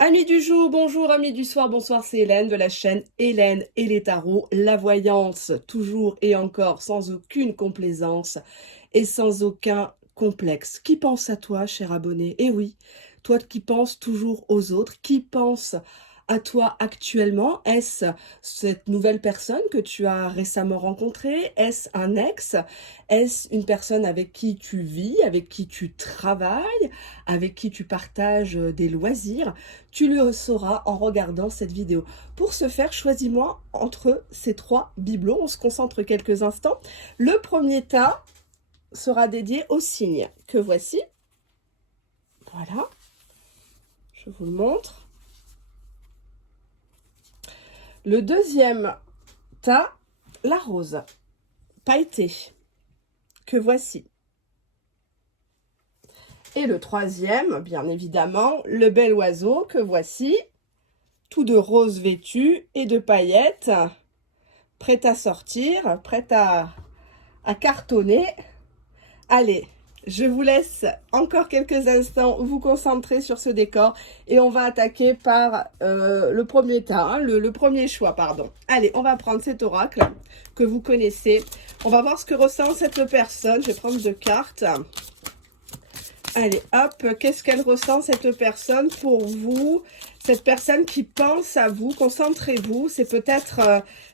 Amis du jour, bonjour, amis du soir, bonsoir, c'est Hélène de la chaîne Hélène et les tarots, la voyance, toujours et encore, sans aucune complaisance et sans aucun complexe. Qui pense à toi, cher abonné? Eh oui, toi qui penses toujours aux autres, qui pense à toi actuellement? Est-ce cette nouvelle personne que tu as récemment rencontrée? Est-ce un ex? Est-ce une personne avec qui tu vis, avec qui tu travailles, avec qui tu partages des loisirs? Tu le sauras en regardant cette vidéo. Pour ce faire, choisis-moi entre ces trois bibelots. On se concentre quelques instants. Le premier tas sera dédié aux signes que voici. Voilà, je vous le montre. Le deuxième tas, la rose pailletée, que voici. Et le troisième, bien évidemment, le bel oiseau que voici, tout de rose vêtu et de paillettes, prêt à sortir, prêt à cartonner. Allez, je vous laisse encore quelques instants vous concentrer sur ce décor et on va attaquer par le premier tas, hein, le premier choix, pardon. Allez, on va prendre cet oracle que vous connaissez. On va voir ce que ressent cette personne. Je vais prendre deux cartes. Allez, hop, qu'est-ce qu'elle ressent, cette personne, pour vous? Cette personne qui pense à vous, concentrez-vous. C'est peut-être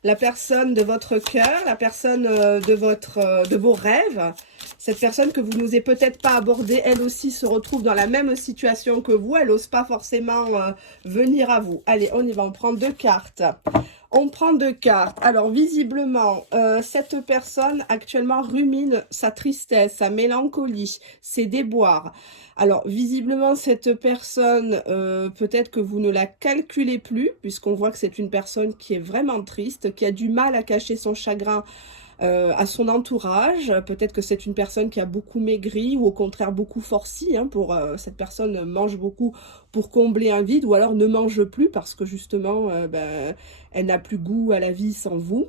la personne de votre cœur, la personne de vos rêves. Cette personne que vous n'osez peut-être pas aborder, elle aussi se retrouve dans la même situation que vous. Elle n'ose pas forcément venir à vous. Allez, on y va, on prend deux cartes. On prend deux cartes. Alors, visiblement, cette personne actuellement rumine sa tristesse, sa mélancolie, ses déboires. Alors, visiblement, cette personne, peut-être que vous ne la calculez plus, puisqu'on voit que c'est une personne qui est vraiment triste, qui a du mal à cacher son chagrin à son entourage. Peut-être que c'est une personne qui a beaucoup maigri ou au contraire beaucoup forci, hein, cette personne mange beaucoup pour combler un vide ou alors ne mange plus parce que justement elle n'a plus goût à la vie sans vous.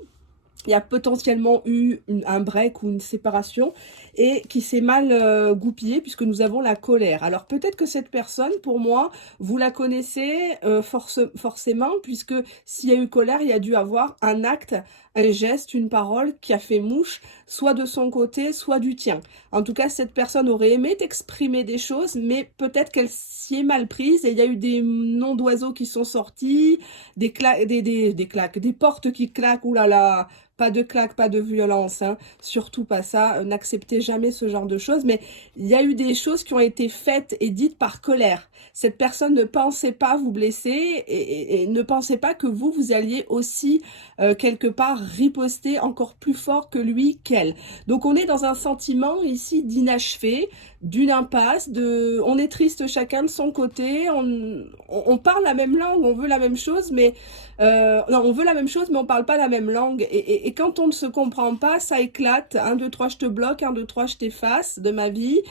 Il y a potentiellement eu un break ou une séparation et qui s'est mal goupillé puisque nous avons la colère. Alors peut-être que cette personne, pour moi, vous la connaissez forcément, puisque s'il y a eu colère, il y a dû avoir un acte, un geste, une parole qui a fait mouche, soit de son côté, soit du tien. En tout cas, cette personne aurait aimé t'exprimer des choses, mais peut-être qu'elle s'y est mal prise et il y a eu des noms d'oiseaux qui sont sortis, des claques, des portes qui claquent, oulala. Pas de claque, pas de violence, hein. Surtout pas ça, n'acceptez jamais ce genre de choses, mais il y a eu des choses qui ont été faites et dites par colère. Cette personne ne pensait pas vous blesser et ne pensait pas que vous alliez aussi quelque part riposter encore plus fort que lui, qu'elle. Donc on est dans un sentiment ici d'inachevé, d'une impasse, on est triste chacun de son côté, on parle la même langue, on veut la même chose, mais non, on veut la même chose, mais on parle pas la même langue. Et quand on ne se comprend pas, ça éclate. 1, 2, 3, je te bloque. 1, 2, 3, je t'efface de ma vie.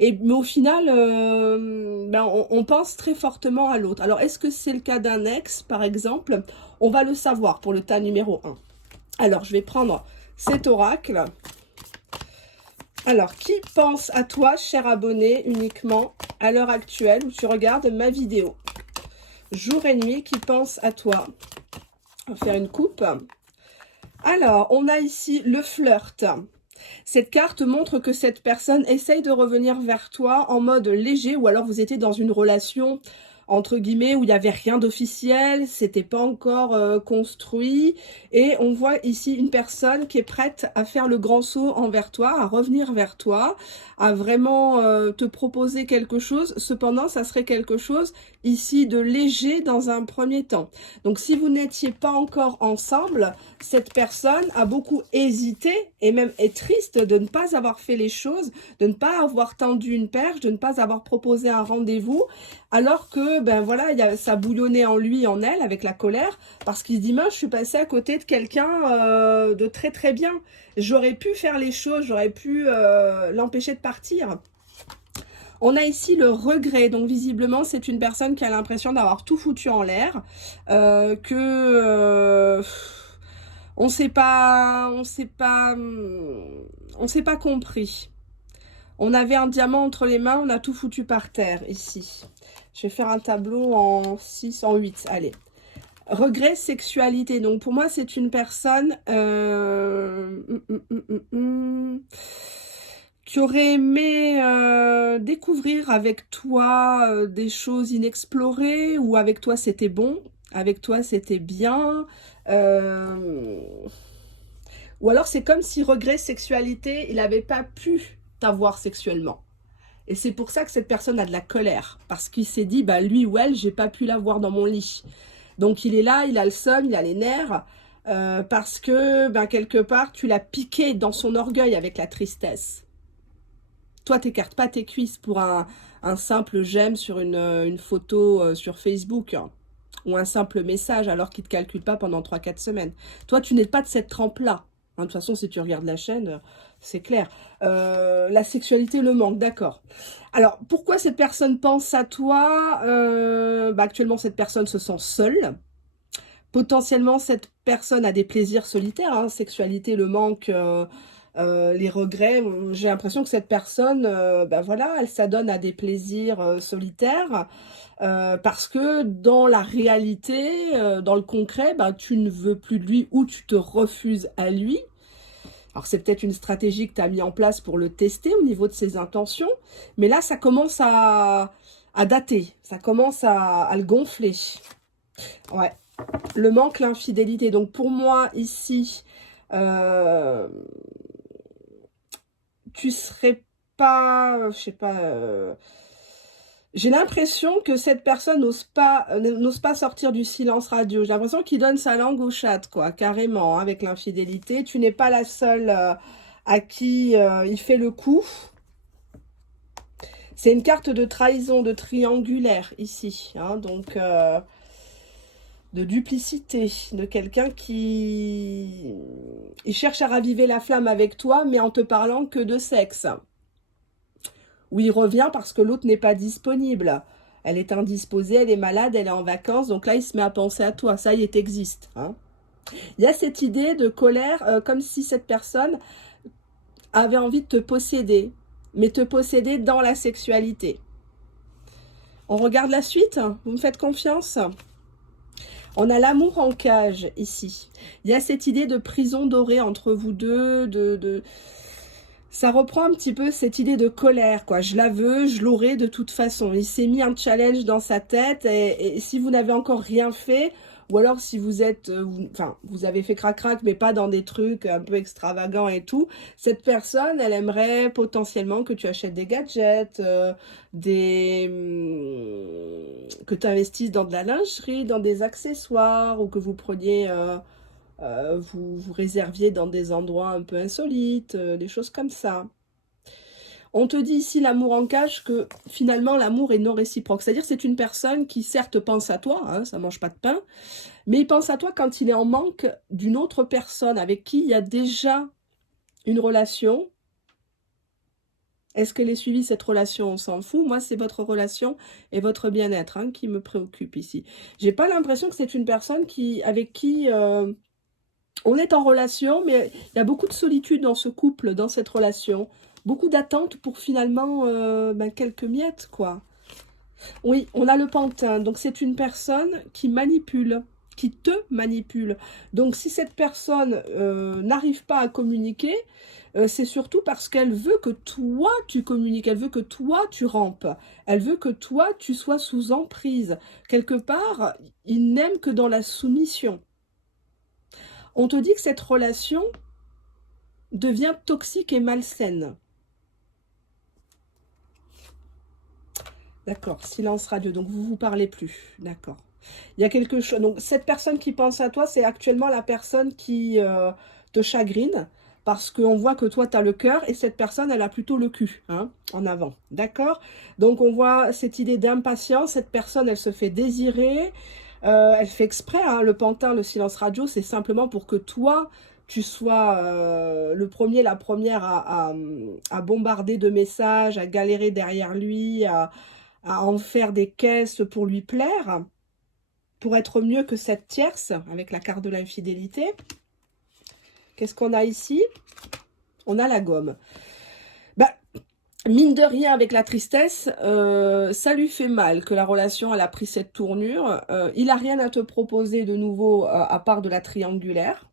Mais au final, on pense très fortement à l'autre. Alors, est-ce que c'est le cas d'un ex, par exemple? On va le savoir pour le tas numéro 1. Alors, je vais prendre cet oracle. Alors, qui pense à toi, cher abonné, uniquement à l'heure actuelle où tu regardes ma vidéo? Jour et nuit, qui pense à toi? On va faire une coupe. Alors, on a ici le flirt. Cette carte montre que cette personne essaye de revenir vers toi en mode léger, ou alors vous étiez dans une relation entre guillemets où il n'y avait rien d'officiel, c'était pas encore construit, et on voit ici une personne qui est prête à faire le grand saut envers toi, à revenir vers toi, à vraiment te proposer quelque chose. Cependant, ça serait quelque chose ici de léger dans un premier temps. Donc si vous n'étiez pas encore ensemble, cette personne a beaucoup hésité et même est triste de ne pas avoir fait les choses, de ne pas avoir tendu une perche, de ne pas avoir proposé un rendez-vous, alors que, ben voilà, ça bouillonnait en lui, en elle, avec la colère, parce qu'il se dit, mince, je suis passé à côté de quelqu'un de très très bien. J'aurais pu faire les choses, j'aurais pu l'empêcher de partir. On a ici le regret, donc visiblement c'est une personne qui a l'impression d'avoir tout foutu en l'air, on s'est pas compris. On avait un diamant entre les mains, on a tout foutu par terre, ici. Je vais faire un tableau en 6, en 8, allez. Regret, sexualité. Donc, pour moi, c'est une personne qui aurait aimé découvrir avec toi des choses inexplorées, ou avec toi, c'était bon, avec toi, c'était bien. Ou alors, c'est comme si regret, sexualité, il n'avait pas pu t'avoir sexuellement. Et c'est pour ça que cette personne a de la colère. Parce qu'il s'est dit, bah lui ou elle, j'ai pas pu l'avoir dans mon lit. Donc il est là, il a le seum, il a les nerfs. Parce que, ben, quelque part, tu l'as piqué dans son orgueil avec la tristesse. Toi, t'écartes pas tes cuisses pour un simple j'aime sur une photo sur Facebook. Hein, ou un simple message alors qu'il ne te calcule pas pendant 3-4 semaines. Toi, tu n'es pas de cette trempe-là. Hein, de toute façon, si tu regardes la chaîne, c'est clair. La sexualité, le manque, d'accord. Alors, pourquoi cette personne pense à toi? Bah, actuellement, cette personne se sent seule. Potentiellement, cette personne a des plaisirs solitaires. Hein, sexualité, le manque, les regrets. J'ai l'impression que cette personne, bah, voilà, elle s'adonne à des plaisirs solitaires. Parce que dans la réalité, dans le concret, ben, tu ne veux plus de lui ou tu te refuses à lui. Alors c'est peut-être une stratégie que tu as mis en place pour le tester au niveau de ses intentions, mais là ça commence à dater, ça commence à le gonfler. Ouais, le manque, l'infidélité. Donc pour moi ici, tu serais pas, je sais pas... j'ai l'impression que cette personne n'ose pas sortir du silence radio. J'ai l'impression qu'il donne sa langue au chat, quoi, carrément, hein, avec l'infidélité. Tu n'es pas la seule à qui il fait le coup. C'est une carte de trahison, de triangulaire, ici. Hein, donc, de duplicité, de quelqu'un qui... il cherche à raviver la flamme avec toi, mais en te parlant que de sexe. Ou il revient parce que l'autre n'est pas disponible. Elle est indisposée, elle est malade, elle est en vacances. Donc là, il se met à penser à toi. Ça y est, t'existes. Hein. Il y a cette idée de colère, comme si cette personne avait envie de te posséder. Mais te posséder dans la sexualité. On regarde la suite? Vous me faites confiance? On a l'amour en cage, ici. Il y a cette idée de prison dorée entre vous deux, ça reprend un petit peu cette idée de colère, quoi. Je la veux, je l'aurai de toute façon. Il s'est mis un challenge dans sa tête et si vous n'avez encore rien fait, ou alors si vous êtes, enfin, vous avez fait crac-crac, mais pas dans des trucs un peu extravagants et tout, cette personne, elle aimerait potentiellement que tu achètes des gadgets, que tu investisses dans de la lingerie, dans des accessoires, ou que vous preniez... vous réserviez dans des endroits un peu insolites, des choses comme ça. On te dit ici l'amour en cage que finalement l'amour est non réciproque. C'est-à-dire c'est une personne qui certes pense à toi, hein, ça mange pas de pain, mais il pense à toi quand il est en manque d'une autre personne avec qui il y a déjà une relation. Est-ce qu'elle est suivie cette relation? On s'en fout. Moi, c'est votre relation et votre bien-être hein, qui me préoccupe ici. J'ai pas l'impression que c'est une personne avec qui... on est en relation, mais il y a beaucoup de solitude dans ce couple, dans cette relation. Beaucoup d'attentes pour finalement quelques miettes, quoi. Oui, on a le pantin. Donc, c'est une personne qui manipule, qui te manipule. Donc, si cette personne n'arrive pas à communiquer, c'est surtout parce qu'elle veut que toi, tu communiques. Elle veut que toi, tu rampes. Elle veut que toi, tu sois sous emprise. Quelque part, il n'aime que dans la soumission. On te dit que cette relation devient toxique et malsaine. D'accord, silence radio, donc vous ne vous parlez plus. D'accord. Il y a quelque chose. Donc cette personne qui pense à toi, c'est actuellement la personne qui te chagrine. Parce qu'on voit que toi, tu as le cœur et cette personne, elle a plutôt le cul hein, en avant. D'accord. Donc on voit cette idée d'impatience. Cette personne, elle se fait désirer. Elle fait exprès, hein, le pantin, le silence radio, c'est simplement pour que toi, tu sois le premier, la première à bombarder de messages, à galérer derrière lui, à en faire des caisses pour lui plaire, pour être mieux que cette tierce, avec la carte de l'infidélité. Qu'est-ce qu'on a ici? On a la gomme. Bah, mine de rien, avec la tristesse, ça lui fait mal que la relation elle a pris cette tournure. Il n'a rien à te proposer de nouveau à part de la triangulaire.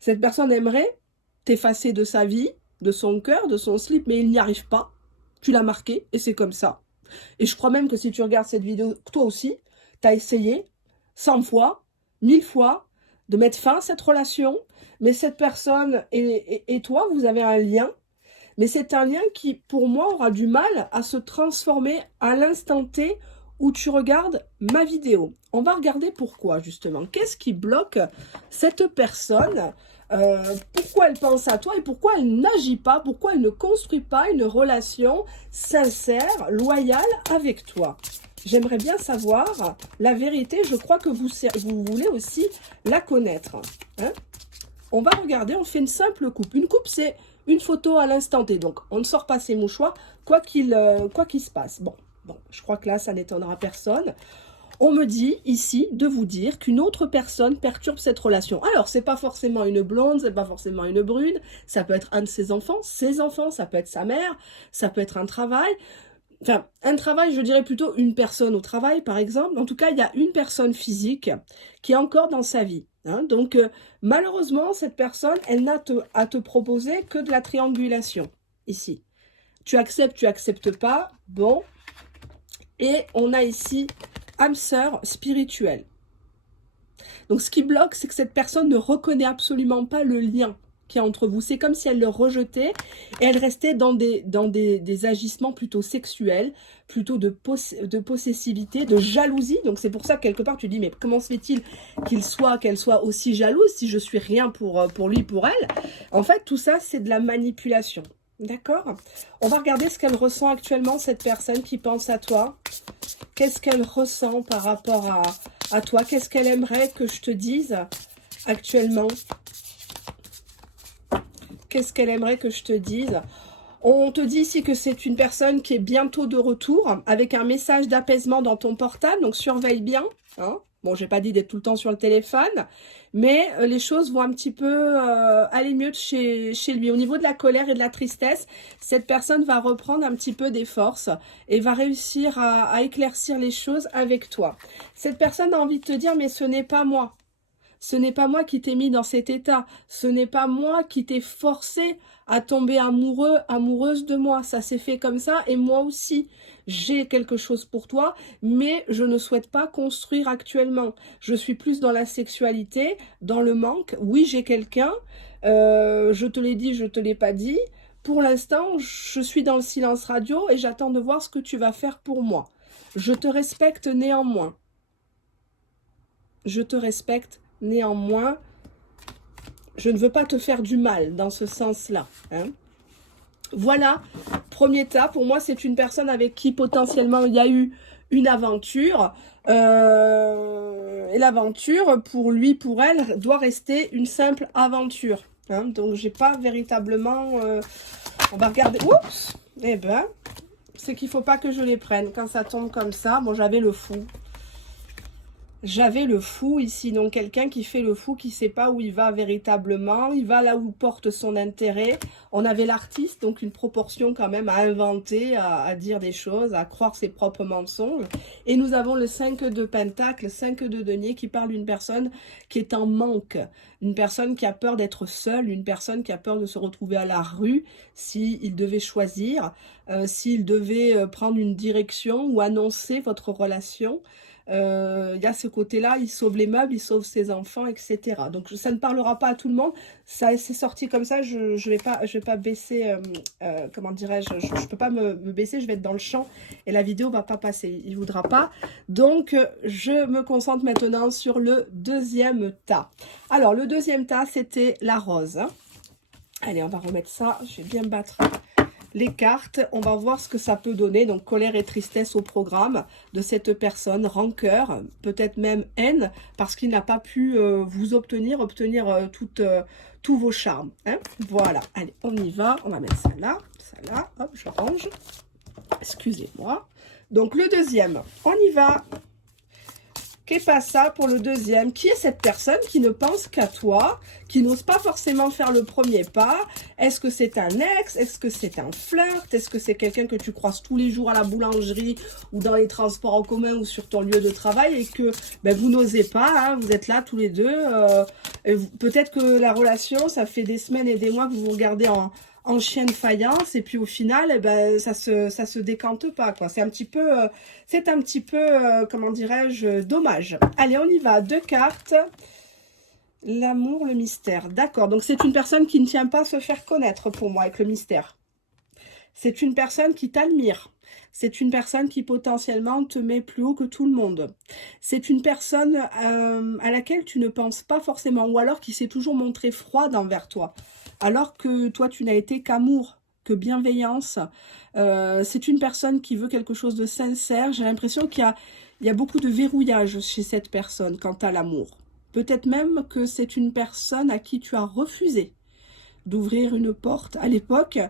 Cette personne aimerait t'effacer de sa vie, de son cœur, de son slip, mais il n'y arrive pas. Tu l'as marqué et c'est comme ça. Et je crois même que si tu regardes cette vidéo, toi aussi, tu as essayé 100 fois, 1000 fois de mettre fin à cette relation, mais cette personne et toi, vous avez un lien. Mais c'est un lien qui, pour moi, aura du mal à se transformer à l'instant T où tu regardes ma vidéo. On va regarder pourquoi, justement. Qu'est-ce qui bloque cette personne? Pourquoi elle pense à toi et pourquoi elle n'agit pas? Pourquoi elle ne construit pas une relation sincère, loyale avec toi? J'aimerais bien savoir la vérité. Je crois que vous voulez aussi la connaître. Hein? On va regarder, on fait une simple coupe. Une coupe, c'est une photo à l'instant T. Donc, on ne sort pas ses mouchoirs, quoi qu'il se passe. Bon, je crois que là, ça n'étonnera personne. On me dit ici de vous dire qu'une autre personne perturbe cette relation. Alors, c'est pas forcément une blonde, c'est pas forcément une brune, ça peut être un de ses enfants, ça peut être sa mère, ça peut être un travail. Enfin, un travail, je dirais plutôt une personne au travail, par exemple. En tout cas, il y a une personne physique qui est encore dans sa vie. Hein. Donc, malheureusement, cette personne, elle n'a à te proposer que de la triangulation, ici. Tu acceptes pas. Bon. Et on a ici âme sœur spirituelle. Donc, ce qui bloque, c'est que cette personne ne reconnaît absolument pas le lien qu'il y a entre vous. C'est comme si elle le rejetait et elle restait dans des agissements plutôt sexuels, plutôt de possessivité, de jalousie. Donc, c'est pour ça que quelque part, tu dis, mais comment se fait-il qu'elle soit aussi jalouse si je suis rien pour lui, pour elle? En fait, tout ça, c'est de la manipulation. D'accord? On va regarder ce qu'elle ressent actuellement, cette personne qui pense à toi. Qu'est-ce qu'elle ressent par rapport à toi? Qu'est-ce qu'elle aimerait que je te dise actuellement? Qu'est-ce qu'elle aimerait que je te dise? On te dit ici que c'est une personne qui est bientôt de retour avec un message d'apaisement dans ton portable. Donc, surveille bien. Hein. Bon, j'ai pas dit d'être tout le temps sur le téléphone, mais les choses vont un petit peu aller mieux chez lui. Au niveau de la colère et de la tristesse, cette personne va reprendre un petit peu des forces et va réussir à éclaircir les choses avec toi. Cette personne a envie de te dire, mais ce n'est pas moi. Ce n'est pas moi qui t'ai mis dans cet état. Ce n'est pas moi qui t'ai forcé à tomber amoureux, amoureuse de moi. Ça s'est fait comme ça et moi aussi. J'ai quelque chose pour toi, mais je ne souhaite pas construire actuellement. Je suis plus dans la sexualité, dans le manque. Oui, j'ai quelqu'un. Je te l'ai dit, je te l'ai pas dit. Pour l'instant, je suis dans le silence radio et j'attends de voir ce que tu vas faire pour moi. Je te respecte néanmoins. Je te respecte néanmoins, je ne veux pas te faire du mal dans ce sens-là. Hein. Voilà, premier tas. Pour moi, c'est une personne avec qui potentiellement il y a eu une aventure. Et l'aventure, pour lui, pour elle, doit rester une simple aventure. Hein. Donc, j'ai pas véritablement... on va regarder... Oups. Eh ben, c'est qu'il faut pas que je les prenne. Quand ça tombe comme ça, bon, j'avais le fou. J'avais le fou ici, donc quelqu'un qui fait le fou, qui ne sait pas où il va véritablement, il va là où porte son intérêt. On avait l'artiste, donc une proportion quand même à inventer, à dire des choses, à croire ses propres mensonges. Et nous avons le 5 de Pentacle, 5 de denier qui parle d'une personne qui est en manque, une personne qui a peur d'être seule, une personne qui a peur de se retrouver à la rue s'il devait choisir, s'il devait prendre une direction ou annoncer votre relation. Il y a ce côté-là, il sauve les meubles, il sauve ses enfants, etc. Donc ça ne parlera pas à tout le monde. Ça c'est sorti comme ça. Je vais pas baisser. Comment dirais-je, je peux pas me baisser. Je vais être dans le champ et la vidéo va pas passer. Il voudra pas. Donc je me concentre maintenant sur le deuxième tas. Alors le deuxième tas, c'était la rose. Hein. Allez, on va remettre ça. Je vais bien battre les cartes, on va voir ce que ça peut donner. Donc, colère et tristesse au programme de cette personne, rancœur, peut-être même haine, parce qu'il n'a pas pu vous obtenir tous vos charmes. Hein. Voilà, allez, on y va. On va mettre ça là, hop, je range. Excusez-moi. Donc, le deuxième, on y va. Qu'est pas ça pour le deuxième? Qui est cette personne qui ne pense qu'à toi, qui n'ose pas forcément faire le premier pas? Est-ce que c'est un ex? Est-ce que c'est un flirt? Est-ce que c'est quelqu'un que tu croises tous les jours à la boulangerie ou dans les transports en commun ou sur ton lieu de travail et que ben, vous n'osez pas, hein, vous êtes là tous les deux. Peut-être que la relation, ça fait des semaines et des mois que vous vous regardez en chien de faïence et puis au final eh ben ça se décante pas quoi. C'est un petit peu comment dirais-je, dommage. Allez, on y va. 2 cartes. L'amour, le mystère. D'accord. Donc c'est une personne qui ne tient pas à se faire connaître pour moi avec le mystère. C'est une personne qui t'admire. C'est une personne qui potentiellement te met plus haut que tout le monde. C'est une personne à laquelle tu ne penses pas forcément ou alors qui s'est toujours montrée froide envers toi. Alors que toi, tu n'as été qu'amour, que bienveillance. C'est une personne qui veut quelque chose de sincère. J'ai l'impression qu'il y a beaucoup de verrouillage chez cette personne quant à l'amour. Peut-être même que c'est une personne à qui tu as refusé d'ouvrir une porte à l'époque.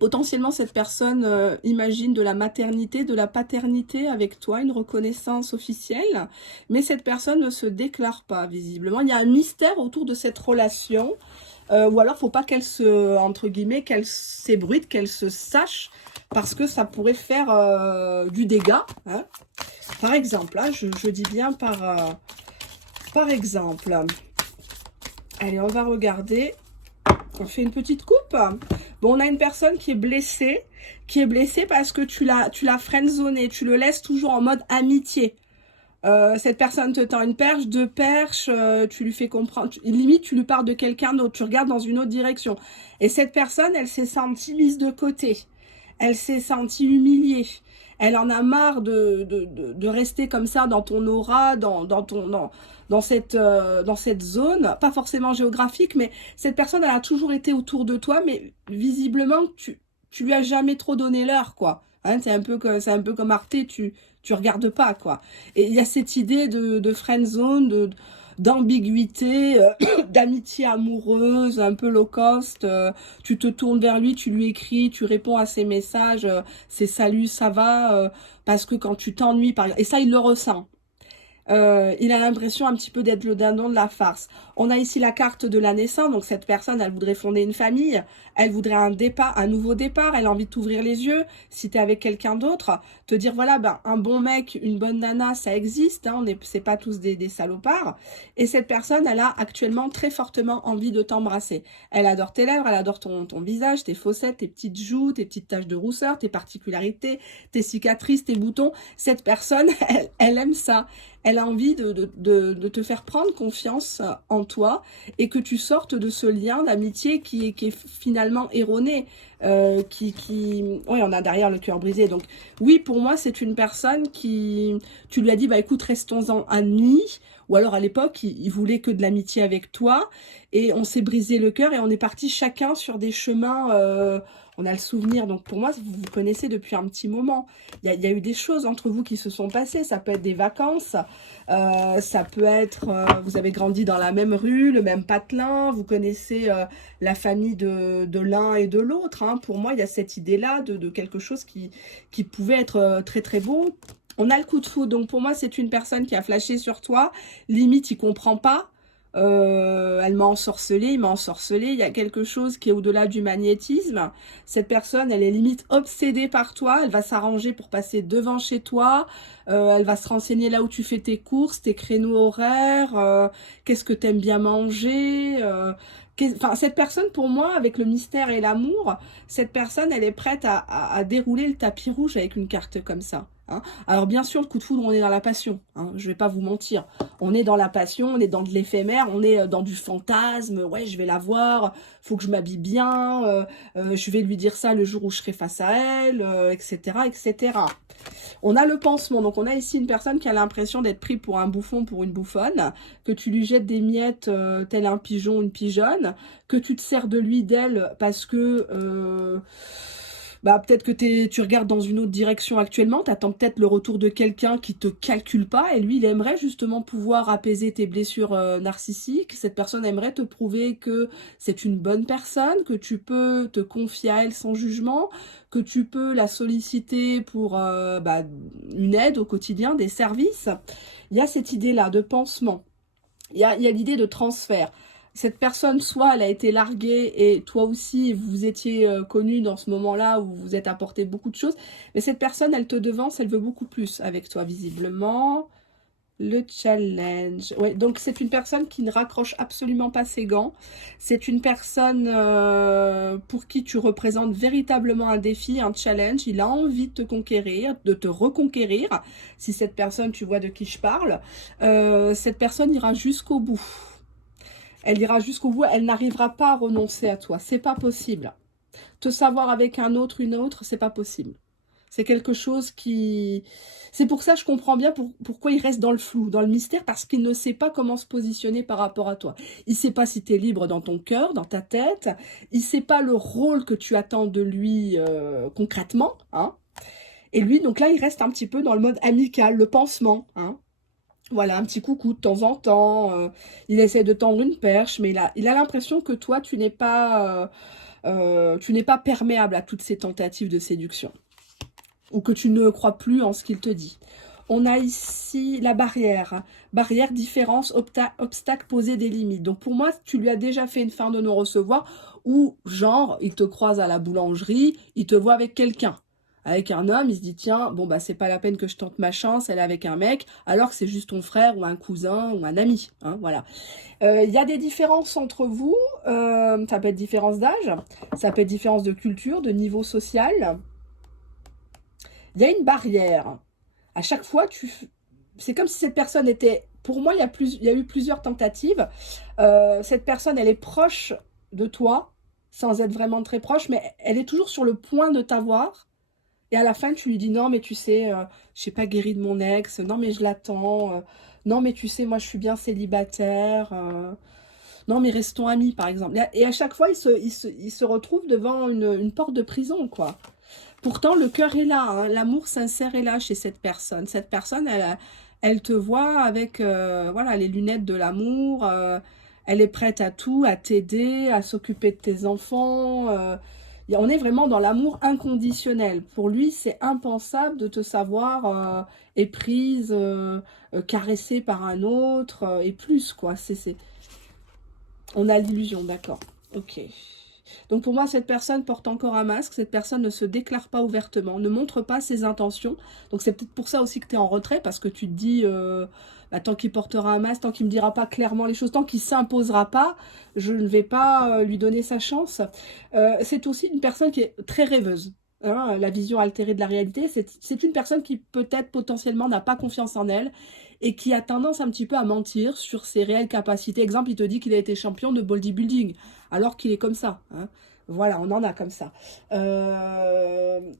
Potentiellement, cette personne imagine de la maternité, de la paternité avec toi, une reconnaissance officielle, mais cette personne ne se déclare pas, visiblement. Il y a un mystère autour de cette relation, ou alors, faut pas qu'elle se, entre guillemets, qu'elle s'ébruite, qu'elle se sache, parce que ça pourrait faire du dégât. Hein. Par exemple, hein, je dis bien par exemple. Allez, on va regarder. On fait une petite coupe. Bon, on a une personne qui est blessée parce que tu l'as friendzoné, tu le laisses toujours en mode amitié. Cette personne te tend une perche, 2 perches, tu lui fais comprendre, limite tu lui parles de quelqu'un d'autre, tu regardes dans une autre direction. Et cette personne, elle s'est sentie mise de côté, elle s'est sentie humiliée. Elle en a marre de rester comme ça dans ton aura, dans cette zone, pas forcément géographique, mais cette personne, elle a toujours été autour de toi, mais visiblement, tu lui as jamais trop donné l'heure, quoi. Hein, c'est un peu comme Arte, tu regardes pas, quoi. Et il y a cette idée de friend zone, d'ambiguïté, d'amitié amoureuse, un peu low cost. Tu te tournes vers lui, tu lui écris, tu réponds à ses messages, c'est salut, ça va, parce que quand tu t'ennuies, et ça, il le ressent. Il a l'impression un petit peu d'être le dindon de la farce. On a ici la carte de la naissance, donc cette personne, elle voudrait fonder une famille, elle voudrait un nouveau départ, elle a envie de t'ouvrir les yeux, si tu es avec quelqu'un d'autre, te dire voilà, ben, un bon mec, une bonne nana, ça existe, hein, c'est pas tous des salopards, et cette personne, elle a actuellement très fortement envie de t'embrasser. Elle adore tes lèvres, elle adore ton visage, tes fossettes, tes petites joues, tes petites taches de rousseur, tes particularités, tes cicatrices, tes boutons. Cette personne, elle aime ça. Elle a envie de te faire prendre confiance en toi et que tu sortes de ce lien d'amitié qui est finalement erroné. Oui, on a derrière le cœur brisé. Donc oui, pour moi, c'est une personne qui... Tu lui as dit, bah écoute, restons-en amis. Ou alors à l'époque, il voulait que de l'amitié avec toi. Et on s'est brisé le cœur et on est parti chacun sur des chemins... on a le souvenir, donc pour moi, vous vous connaissez depuis un petit moment. Il y a eu des choses entre vous qui se sont passées. Ça peut être des vacances, ça peut être, vous avez grandi dans la même rue, le même patelin, vous connaissez la famille de l'un et de l'autre. Hein. Pour moi, il y a cette idée-là de quelque chose qui pouvait être très très beau. On a le coup de foudre, donc pour moi, c'est une personne qui a flashé sur toi. Limite, il comprend pas. Elle m'a ensorcelé, il m'a ensorcelé. Il y a quelque chose qui est au-delà du magnétisme. Cette personne, elle est limite obsédée par toi. Elle va s'arranger pour passer devant chez toi. Elle va se renseigner là où tu fais tes courses, tes créneaux horaires. Qu'est-ce que tu aimes bien manger Enfin, cette personne, pour moi, avec le mystère et l'amour, cette personne, elle est prête à dérouler le tapis rouge avec une carte comme ça. Hein. Alors bien sûr, le coup de foudre, on est dans la passion. Hein, je vais pas vous mentir. On est dans la passion, on est dans de l'éphémère, on est dans du fantasme. Ouais, je vais la voir, faut que je m'habille bien, je vais lui dire ça le jour où je serai face à elle, etc., etc. On a le pansement, donc on a ici une personne qui a l'impression d'être pris pour un bouffon, pour une bouffonne, que tu lui jettes des miettes tel un pigeon, une pigeonne, que tu te sers de lui, d'elle, parce que... Bah, peut-être que tu regardes dans une autre direction actuellement, tu attends peut-être le retour de quelqu'un qui te calcule pas, et lui, il aimerait justement pouvoir apaiser tes blessures narcissiques. Cette personne aimerait te prouver que c'est une bonne personne, que tu peux te confier à elle sans jugement, que tu peux la solliciter pour bah, une aide au quotidien, des services. Il y a cette idée-là de pansement. Il y a l'idée de transfert. Cette personne, soit elle a été larguée et toi aussi, vous étiez connu dans ce moment-là où vous êtes apporté beaucoup de choses. Mais cette personne, elle te devance, elle veut beaucoup plus avec toi, visiblement. Le challenge. Ouais, donc c'est une personne qui ne raccroche absolument pas ses gants. C'est une personne pour qui tu représentes véritablement un défi, un challenge. Il a envie de te conquérir, de te reconquérir. Si cette personne, tu vois de qui je parle, cette personne ira jusqu'au bout. Elle ira jusqu'au bout. Elle n'arrivera pas à renoncer à toi. C'est pas possible. Te savoir avec un autre, une autre, c'est pas possible. C'est quelque chose qui... C'est pour ça que je comprends bien pourquoi il reste dans le flou, dans le mystère, parce qu'il ne sait pas comment se positionner par rapport à toi. Il ne sait pas si tu es libre dans ton cœur, dans ta tête. Il ne sait pas le rôle que tu attends de lui concrètement. Hein. Et lui, donc là, il reste un petit peu dans le mode amical, le pansement. Hein. Voilà, un petit coucou de temps en temps. Il essaie de tendre une perche, mais il a l'impression que toi, tu n'es pas perméable à toutes ces tentatives de séduction. Ou que tu ne crois plus en ce qu'il te dit. On a ici la barrière. Barrière, différence, obstacle, poser des limites. Donc pour moi, tu lui as déjà fait une fin de non-recevoir ou genre, il te croise à la boulangerie, il te voit avec quelqu'un. Avec un homme, il se dit, tiens, bon, bah c'est pas la peine que je tente ma chance, elle est avec un mec, alors que c'est juste ton frère ou un cousin ou un ami. Hein, voilà. Il y a des différences entre vous, ça peut être différence d'âge, ça peut être différence de culture, de niveau social. Il y a une barrière. À chaque fois, c'est comme si cette personne était... Pour moi, il y a eu plusieurs tentatives. Cette personne, elle est proche de toi, sans être vraiment très proche, mais elle est toujours sur le point de t'avoir. Et à la fin, tu lui dis, non, mais tu sais, je suis pas guérie de mon ex. Non, mais je l'attends. Non, mais tu sais, moi, je suis bien célibataire. Non, mais restons amis, par exemple. Et à chaque fois, il se retrouve devant une porte de prison, quoi. Pourtant, le cœur est là, hein. L'amour sincère est là chez cette personne. Cette personne, elle te voit avec voilà, les lunettes de l'amour. Elle est prête à tout, à t'aider, à s'occuper de tes enfants. On est vraiment dans l'amour inconditionnel. Pour lui, c'est impensable de te savoir éprise, caressée par un autre et plus, quoi. On a l'illusion, d'accord. Ok. Donc pour moi, cette personne porte encore un masque, cette personne ne se déclare pas ouvertement, ne montre pas ses intentions. Donc c'est peut-être pour ça aussi que tu es en retrait, parce que tu te dis, bah, tant qu'il portera un masque, tant qu'il ne me dira pas clairement les choses, tant qu'il ne s'imposera pas, je ne vais pas lui donner sa chance. C'est aussi une personne qui est très rêveuse. Hein, la vision altérée de la réalité, c'est une personne qui peut-être potentiellement n'a pas confiance en elle et qui a tendance un petit peu à mentir sur ses réelles capacités. Exemple, il te dit qu'il a été champion de bodybuilding, alors qu'il est comme ça. Hein. Voilà, on en a comme ça.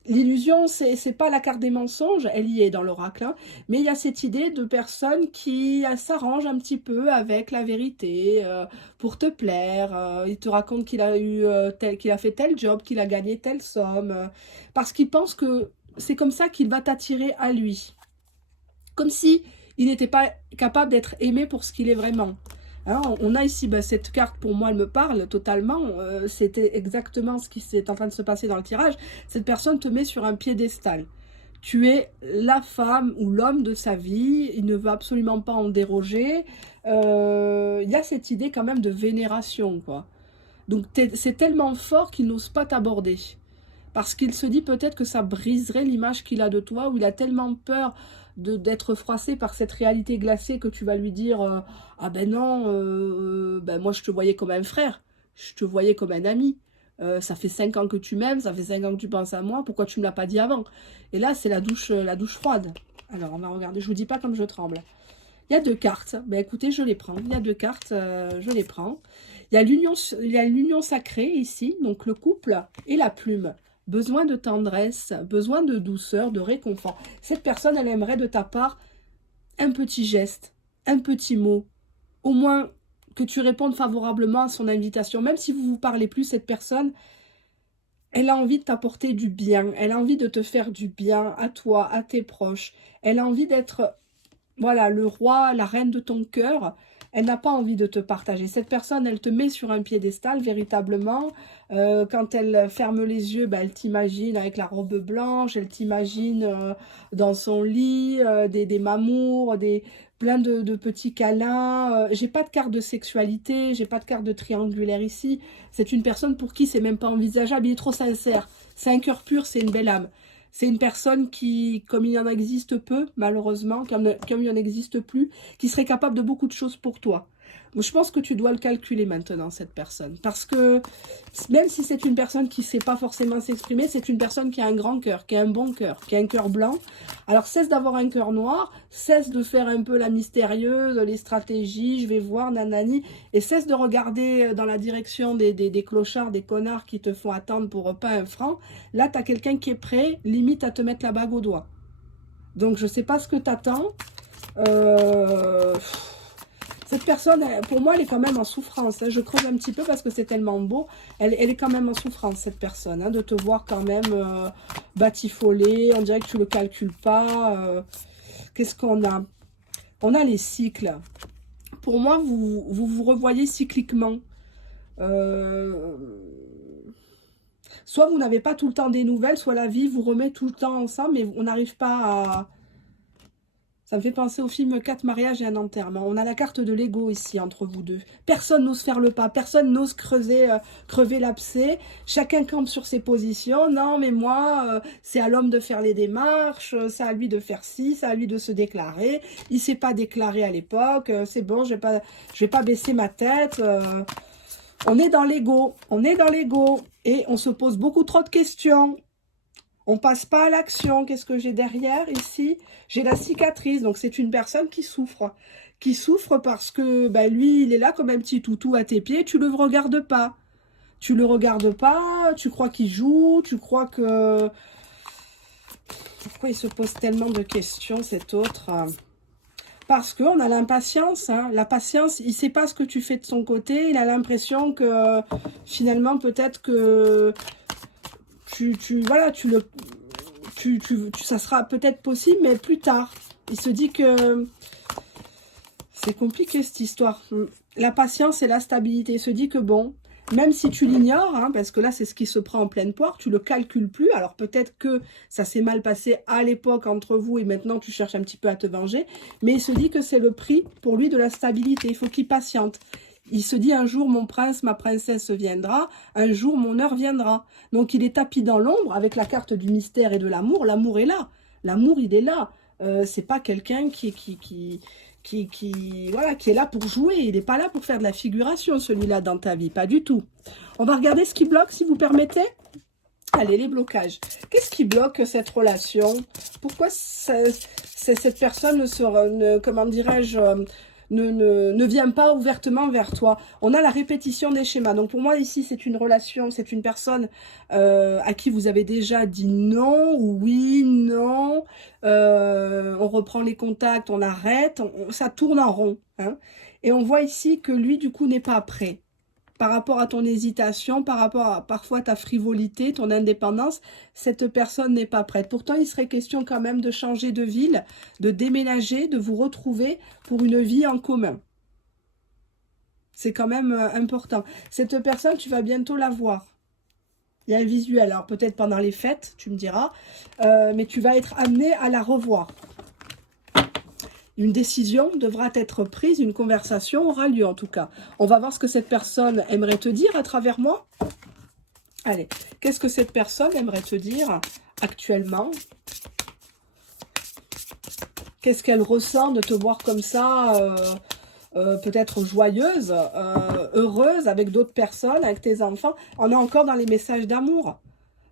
L'illusion, c'est pas la carte des mensonges, elle y est dans l'oracle, hein, mais il y a cette idée de personne qui s'arrange un petit peu avec la vérité pour te plaire. Il te raconte qu'il a qu'il a fait tel job, qu'il a gagné telle somme, parce qu'il pense que c'est comme ça qu'il va t'attirer à lui. Comme si il n'était pas capable d'être aimé pour ce qu'il est vraiment. Hein, on a ici, bah, cette carte, pour moi, elle me parle totalement. C'était exactement ce qui s'est en train de se passer dans le tirage. Cette personne te met sur un piédestal. Tu es la femme ou l'homme de sa vie. Il ne veut absolument pas en déroger. Il y a cette idée quand même de vénération, quoi. Donc, c'est tellement fort qu'il n'ose pas t'aborder. Parce qu'il se dit peut-être que ça briserait l'image qu'il a de toi, ou il a tellement peur d'être froissé par cette réalité glacée que tu vas lui dire ah ben non, ben moi je te voyais comme un frère, je te voyais comme un ami. Ça fait 5 ans que tu m'aimes, ça fait 5 ans que tu penses à moi, pourquoi tu ne me l'as pas dit avant? Et là, c'est la douche froide. Alors, on va regarder, je vous dis pas comme je tremble. Il y a 2 cartes, ben écoutez, je les prends. Il y a 2 cartes, je les prends. Il y a l'union sacrée ici, donc le couple et la plume. Besoin de tendresse, besoin de douceur, de réconfort. Cette personne, elle aimerait de ta part un petit geste, un petit mot. Au moins que tu répondes favorablement à son invitation. Même si vous ne vous parlez plus, cette personne, Elle a envie de t'apporter du bien, elle a envie de te faire du bien à toi, à tes proches. Elle a envie d'être, voilà, le roi, la reine de ton cœur. Elle n'a pas envie de te partager. Cette personne, elle te met sur un piédestal, véritablement. Quand elle ferme les yeux, ben, elle t'imagine avec la robe blanche, elle t'imagine dans son lit, des mamours, plein de petits câlins. J'ai pas de carte de sexualité, j'ai pas de carte de triangulaire ici. C'est une personne pour qui c'est même pas envisageable. Il est trop sincère. C'est un cœur pur, c'est une belle âme. C'est une personne qui, comme il en existe peu, malheureusement, comme il en existe plus, qui serait capable de beaucoup de choses pour toi. Je pense que tu dois le calculer maintenant, cette personne. Parce que même si c'est une personne qui ne sait pas forcément s'exprimer, c'est une personne qui a un grand cœur, qui a un bon cœur, qui a un cœur blanc. Alors cesse d'avoir un cœur noir, cesse de faire un peu la mystérieuse, les stratégies, je vais voir, nanani, et cesse de regarder dans la direction des clochards, des connards qui te font attendre pour pas un franc. Là, tu as quelqu'un qui est prêt, limite à te mettre la bague au doigt. Donc, je ne sais pas ce que tu attends. Cette personne, pour moi, elle est quand même en souffrance. Je creuse un petit peu parce que c'est tellement beau. Elle est quand même en souffrance, cette personne, hein, de te voir quand même batifoler. On dirait que tu ne le calcules pas. Qu'est-ce qu'on a? On a les cycles. Pour moi, vous revoyez cycliquement. Soit vous n'avez pas tout le temps des nouvelles, soit la vie vous remet tout le temps ensemble, mais on n'arrive pas à... Ça me fait penser au film 4 mariages et un enterrement. On a la carte de l'ego ici, entre vous deux. Personne n'ose faire le pas, personne n'ose crever l'abcès. Chacun campe sur ses positions. Non, mais moi, c'est à l'homme de faire les démarches, c'est à lui de faire ci, c'est à lui de se déclarer. Il ne s'est pas déclaré à l'époque, c'est bon, je vais pas baisser ma tête. On est dans l'ego, on est dans l'ego. Et on se pose beaucoup trop de questions. On passe pas à l'action. Qu'est-ce que j'ai derrière ici? J'ai la cicatrice. Donc, c'est une personne qui souffre. Qui souffre parce que ben, lui, il est là comme un petit toutou à tes pieds. Tu le regardes pas. Tu le regardes pas. Tu crois qu'il joue. Tu crois que... Pourquoi il se pose tellement de questions, cet autre? Parce qu'on a l'impatience. Hein. La patience, il sait pas ce que tu fais de son côté. Il a l'impression que finalement, peut-être que... ça sera peut-être possible, mais plus tard. Il se dit que c'est compliqué cette histoire. La patience et la stabilité. Il se dit que bon, même si tu l'ignores, hein, parce que là c'est ce qui se prend en pleine poire, tu le calcules plus. Alors peut-être que ça s'est mal passé à l'époque entre vous et maintenant tu cherches un petit peu à te venger. Mais il se dit que c'est le prix pour lui de la stabilité. Il faut qu'il patiente. Il se dit un jour mon prince, ma princesse viendra, un jour mon heure viendra. Donc il est tapis dans l'ombre avec la carte du mystère et de l'amour. L'amour est là. L'amour il est là. C'est pas quelqu'un voilà, qui est là pour jouer. Il n'est pas là pour faire de la figuration celui-là dans ta vie. Pas du tout. On va regarder ce qui bloque si vous permettez. Allez, les blocages. Qu'est-ce qui bloque cette relation? Pourquoi cette personne comment dirais-je, ne vient pas ouvertement vers toi? On a la répétition des schémas. Donc pour moi ici c'est une relation, c'est une personne à qui vous avez déjà dit non ou oui, non. On reprend les contacts, on arrête, ça tourne en rond. Hein. Et on voit ici que lui du coup n'est pas prêt. Par rapport à ton hésitation, par rapport à parfois ta frivolité, ton indépendance, cette personne n'est pas prête. Pourtant, il serait question quand même de changer de ville, de déménager, de vous retrouver pour une vie en commun. C'est quand même important. Cette personne, tu vas bientôt la voir. Il y a un visuel, alors peut-être pendant les fêtes, tu me diras, mais tu vas être amené à la revoir. Une décision devra être prise, une conversation aura lieu en tout cas. On va voir ce que cette personne aimerait te dire à travers moi. Allez, qu'est-ce que cette personne aimerait te dire actuellement? Qu'est-ce qu'elle ressent de te voir comme ça, peut-être joyeuse, heureuse avec d'autres personnes, avec tes enfants? On est encore dans les messages d'amour.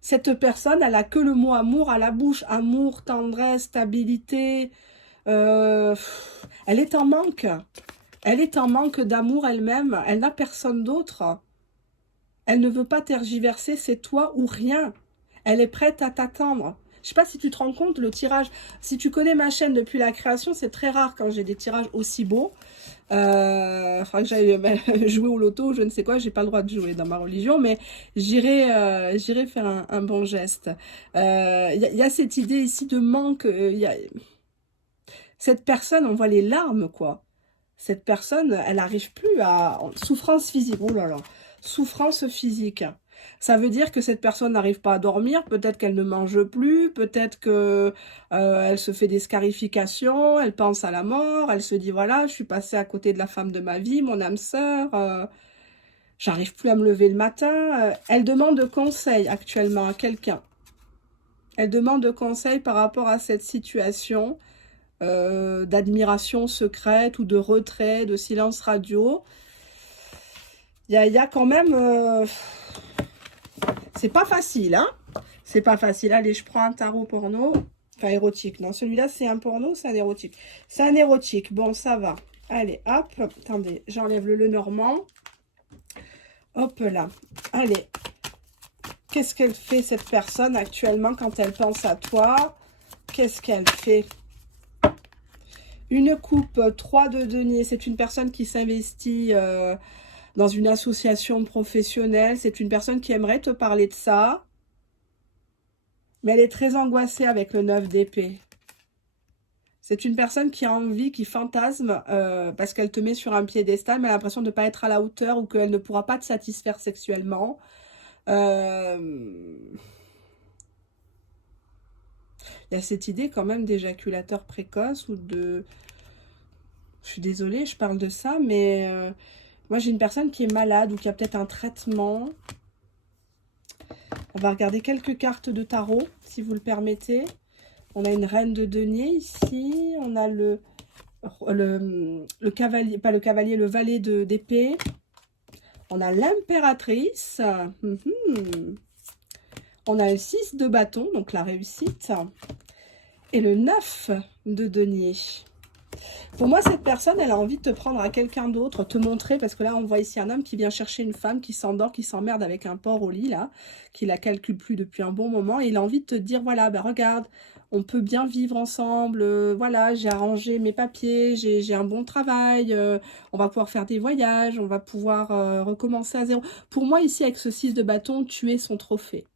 Cette personne, elle a que le mot amour à la bouche. Amour, tendresse, stabilité... elle est en manque. Elle est en manque d'amour elle-même. Elle n'a personne d'autre. Elle ne veut pas tergiverser, c'est toi ou rien. Elle est prête à t'attendre. Je sais pas si tu te rends compte, le tirage, si tu connais ma chaîne depuis la création, c'est très rare quand j'ai des tirages aussi beaux. Faudra que j'aille jouer au loto, je ne sais quoi, j'ai pas le droit de jouer dans ma religion, mais j'irai faire un bon geste. Y a cette idée ici de manque, cette personne, on voit les larmes, quoi. Cette personne, elle n'arrive plus à... Souffrance physique, oh là là, souffrance physique. Ça veut dire que cette personne n'arrive pas à dormir, peut-être qu'elle ne mange plus, peut-être que elle se fait des scarifications, elle pense à la mort, elle se dit, voilà, je suis passée à côté de la femme de ma vie, mon âme sœur, j'arrive plus à me lever le matin. Elle demande conseil actuellement à quelqu'un. Elle demande conseil par rapport à cette situation d'admiration secrète ou de retrait, de silence radio. Il y a quand même... c'est pas facile, hein. C'est pas facile. Allez, je prends un tarot porno. Enfin, érotique. Non, celui-là, c'est un porno, c'est un érotique. C'est un érotique. Bon, ça va. Allez, hop. Attendez, j'enlève le Lenormand. Hop là. Allez. Qu'est-ce qu'elle fait, cette personne, actuellement, quand elle pense à toi? Qu'est-ce qu'elle fait? Une coupe, 3 de denier. C'est une personne qui s'investit dans une association professionnelle. C'est une personne qui aimerait te parler de ça. Mais elle est très angoissée avec le 9 d'épée. C'est une personne qui a envie, qui fantasme, parce qu'elle te met sur un piédestal, mais elle a l'impression de ne pas être à la hauteur ou qu'elle ne pourra pas te satisfaire sexuellement. Il y a cette idée quand même d'éjaculateur précoce ou de... Je suis désolée, je parle de ça, mais moi j'ai une personne qui est malade ou qui a peut-être un traitement. On va regarder quelques cartes de tarot, si vous le permettez. On a une reine de denier ici. On a le cavalier, pas le cavalier, le valet d'épée. On a l'impératrice. On a le 6 de bâton, donc la réussite. Et le 9 de denier. Pour moi, cette personne, elle a envie de te prendre à quelqu'un d'autre, te montrer, parce que là, on voit ici un homme qui vient chercher une femme, qui s'endort, qui s'emmerde avec un porc au lit, là, qui la calcule plus depuis un bon moment, et il a envie de te dire, voilà, ben regarde, on peut bien vivre ensemble, voilà, j'ai arrangé mes papiers, j'ai un bon travail, on va pouvoir faire des voyages, on va pouvoir recommencer à zéro. Pour moi, ici, avec ce 6 de bâton, tu es son trophée.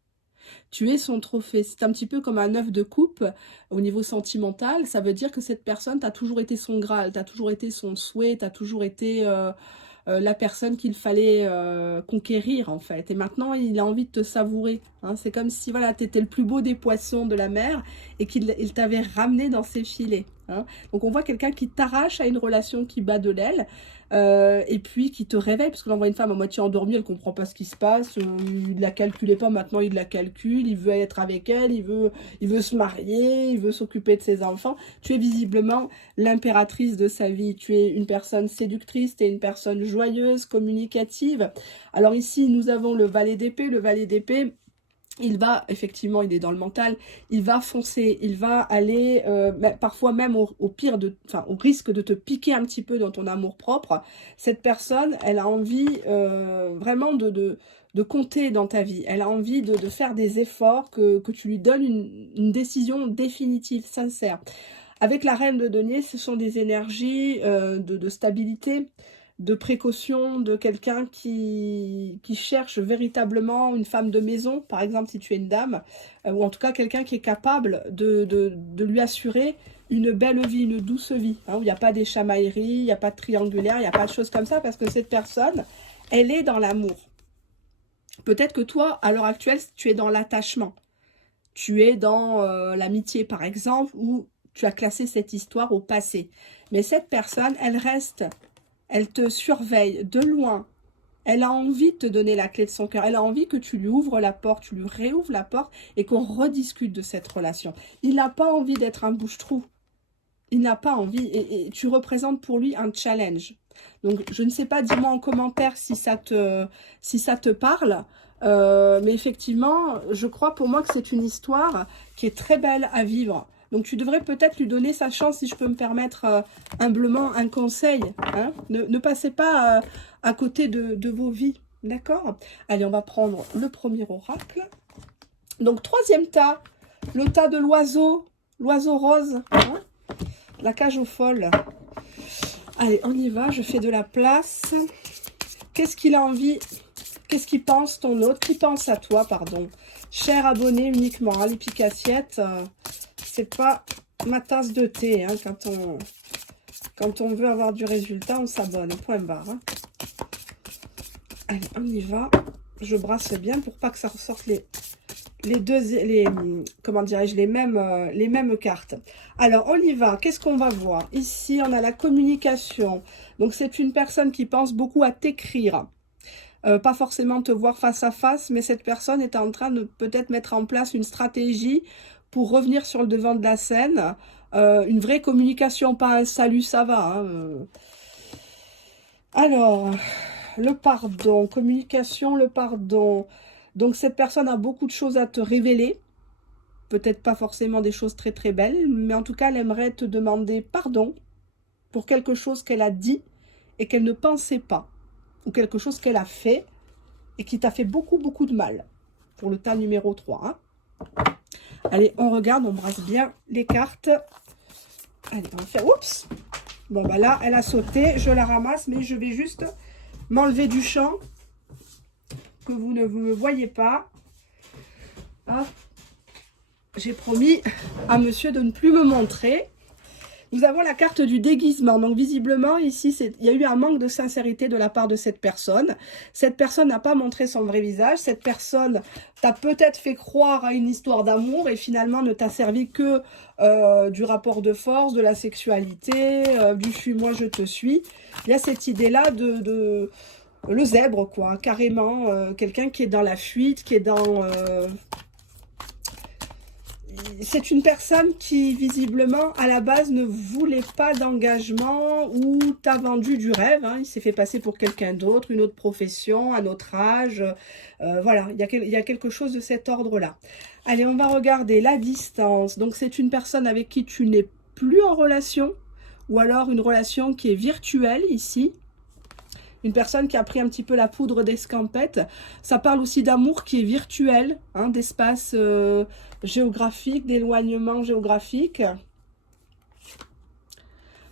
Tu es son trophée. C'est un petit peu comme un œuf de coupe au niveau sentimental. Ça veut dire que cette personne, t'as toujours été son Graal, t'as toujours été son souhait, t'as toujours été la personne qu'il fallait conquérir en fait. Et maintenant, il a envie de te savourer. Hein. C'est comme si voilà, tu étais le plus beau des poissons de la mer et qu'il t'avait ramené dans ses filets. Hein. Donc on voit quelqu'un qui t'arrache à une relation qui bat de l'aile. Et puis qui te réveille, parce que là on voit une femme à moitié endormie, elle comprend pas ce qui se passe, il ne la calculait pas, maintenant il la calcule, il veut être avec elle, il veut se marier, il veut s'occuper de ses enfants. Tu es visiblement l'impératrice de sa vie, tu es une personne séductrice, tu es une personne joyeuse, communicative. Alors ici nous avons le valet d'épée, il va, effectivement, il est dans le mental, il va foncer, il va aller, parfois même au pire, au risque de te piquer un petit peu dans ton amour-propre. Cette personne, elle a envie vraiment de compter dans ta vie. Elle a envie de faire des efforts, que tu lui donnes une décision définitive, sincère. Avec la reine de denier, ce sont des énergies de stabilité, de précaution, de quelqu'un qui cherche véritablement une femme de maison, par exemple si tu es une dame, ou en tout cas quelqu'un qui est capable de lui assurer une belle vie, une douce vie, hein, où il n'y a pas des chamailleries, il n'y a pas de triangulaire, il n'y a pas de choses comme ça, parce que cette personne, elle est dans l'amour. Peut-être que toi, à l'heure actuelle, tu es dans l'attachement, tu es dans l'amitié par exemple, où tu as classé cette histoire au passé. Mais cette personne, elle reste... Elle te surveille de loin. Elle a envie de te donner la clé de son cœur. Elle a envie que tu lui ouvres la porte, tu lui réouvres la porte et qu'on rediscute de cette relation. Il n'a pas envie d'être un bouche-trou. Il n'a pas envie et tu représentes pour lui un challenge. Donc, je ne sais pas, dis-moi en commentaire si ça te parle. Mais effectivement, je crois pour moi que c'est une histoire qui est très belle à vivre. Donc, tu devrais peut-être lui donner sa chance, si je peux me permettre humblement un conseil. Hein. Ne passez pas à côté de vos vies. D'accord? Allez, on va prendre le premier oracle. Donc, troisième tas. Le tas de l'oiseau rose, hein, la cage aux folles. Allez, on y va, je fais de la place. Qu'est-ce qu'il a envie? Qu'est-ce qu'il pense ton hôte? Qui pense à toi, pardon? Cher abonné uniquement, hein, les piques-assiettes, c'est pas ma tasse de thé, hein, quand on veut avoir du résultat, on s'abonne, point barre. Hein. Allez, on y va. Je brasse bien pour pas que ça ressorte comment dirais-je, les mêmes cartes. Alors, on y va. Qu'est-ce qu'on va voir? Ici, on a la communication. Donc, c'est une personne qui pense beaucoup à t'écrire. Pas forcément te voir face à face, mais cette personne est en train de peut-être mettre en place une stratégie pour revenir sur le devant de la scène. Une vraie communication, pas un salut, ça va. Hein. Alors, le pardon, communication, le pardon. Donc, cette personne a beaucoup de choses à te révéler. Peut-être pas forcément des choses très très belles, mais en tout cas, elle aimerait te demander pardon pour quelque chose qu'elle a dit et qu'elle ne pensait pas. Ou quelque chose qu'elle a fait et qui t'a fait beaucoup de mal. Pour le tas numéro 3. Hein. Allez, on regarde, on brasse bien les cartes. Allez, on va faire... Oups! Bon, bah là, elle a sauté. Je la ramasse, mais je vais juste m'enlever du champ. Que vous ne me voyez pas. Ah. J'ai promis à monsieur de ne plus me montrer. Nous avons la carte du déguisement. Donc, visiblement, ici, il y a eu un manque de sincérité de la part de cette personne. Cette personne n'a pas montré son vrai visage. Cette personne t'a peut-être fait croire à une histoire d'amour et finalement ne t'a servi que du rapport de force, de la sexualité, du suis-moi, je te suis. Il y a cette idée-là de le zèbre, quoi. Carrément, quelqu'un qui est dans la fuite, qui est dans... c'est une personne qui, visiblement, à la base, ne voulait pas d'engagement ou t'a vendu du rêve. Hein. Il s'est fait passer pour quelqu'un d'autre, une autre profession, un autre âge. Voilà, il y a quelque chose de cet ordre-là. Allez, on va regarder la distance. Donc, c'est une personne avec qui tu n'es plus en relation ou alors une relation qui est virtuelle ici. Une personne qui a pris un petit peu la poudre d'escampette. Ça parle aussi d'amour qui est virtuel, hein, d'espace géographique, d'éloignement géographique.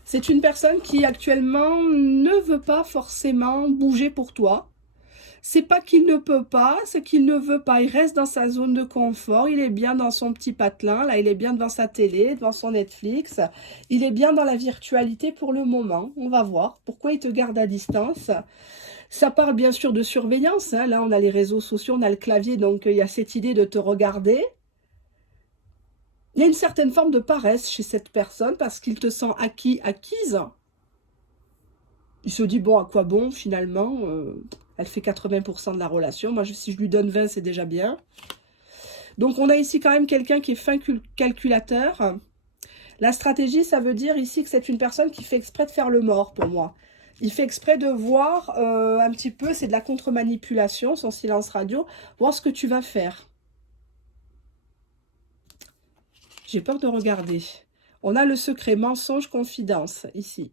C'est une personne qui actuellement ne veut pas forcément bouger pour toi. C'est pas qu'il ne peut pas, c'est qu'il ne veut pas. Il reste dans sa zone de confort. Il est bien dans son petit patelin. Là, il est bien devant sa télé, devant son Netflix. Il est bien dans la virtualité pour le moment. On va voir pourquoi il te garde à distance. Ça parle bien sûr de surveillance. Hein. Là, on a les réseaux sociaux, on a le clavier. Donc, il y a cette idée de te regarder. Il y a une certaine forme de paresse chez cette personne parce qu'il te sent acquise. Il se dit, bon, à quoi bon, finalement elle fait 80% de la relation. Moi, si je lui donne 20, c'est déjà bien. Donc, on a ici quand même quelqu'un qui est fin calculateur. La stratégie, ça veut dire ici que c'est une personne qui fait exprès de faire le mort, pour moi. Il fait exprès de voir un petit peu, c'est de la contre-manipulation, son silence radio, voir ce que tu vas faire. J'ai peur de regarder. On a le secret, mensonge, confidence, ici.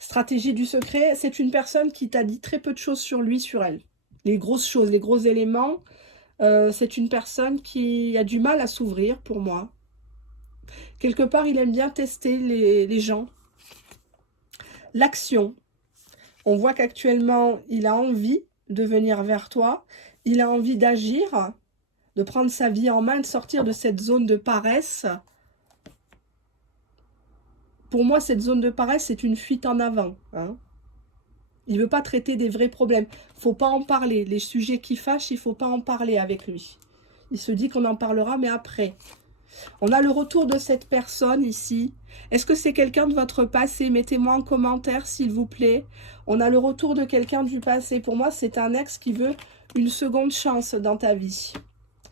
Stratégie du secret, c'est une personne qui t'a dit très peu de choses sur lui, sur elle. Les grosses choses, les gros éléments. C'est une personne qui a du mal à s'ouvrir, pour moi. Quelque part, il aime bien tester les gens. L'action. On voit qu'actuellement, il a envie de venir vers toi. Il a envie d'agir, de prendre sa vie en main, de sortir de cette zone de paresse. Pour moi, cette zone de paresse, c'est une fuite en avant. Hein. Il ne veut pas traiter des vrais problèmes. Il ne faut pas en parler. Les sujets qui fâchent, il ne faut pas en parler avec lui. Il se dit qu'on en parlera, mais après. On a le retour de cette personne ici. Est-ce que c'est quelqu'un de votre passé? Mettez-moi en commentaire, s'il vous plaît. On a le retour de quelqu'un du passé. Pour moi, c'est un ex qui veut une seconde chance dans ta vie.